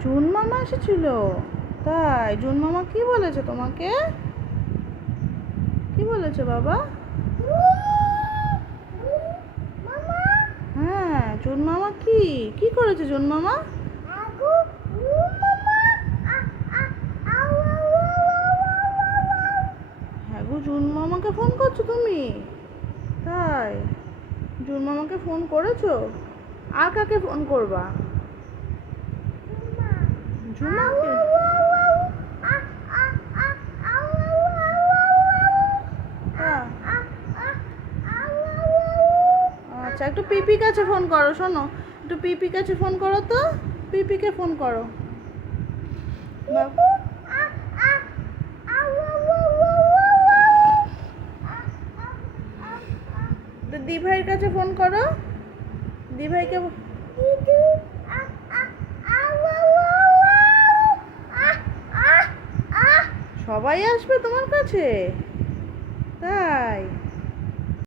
June মামা এসেছিল? তাই? জুন মামা কি বলেছে তোমাকে? কি বলেছে বাবা? হ্যাঁ, জুন মামা কি কি করেছে জুন মামা? হ্যাঁ গো, জুন মামাকে ফোন করছো তুমি? তাই? জুন মামাকে ফোন করেছো? আর কাকে ফোন করবা? ঝুমাকে? হ্যাঁ। আচ্ছা, একটু পিপি কাছে ফোন করো, শোনো, একটু পিপি কাছে ফোন করো তো, পিপিকে ফোন করো। দি ভাইয়ের কাছে ফোন করো, দি ভাইকে। সবাই আসবে তোমার কাছে? তাই?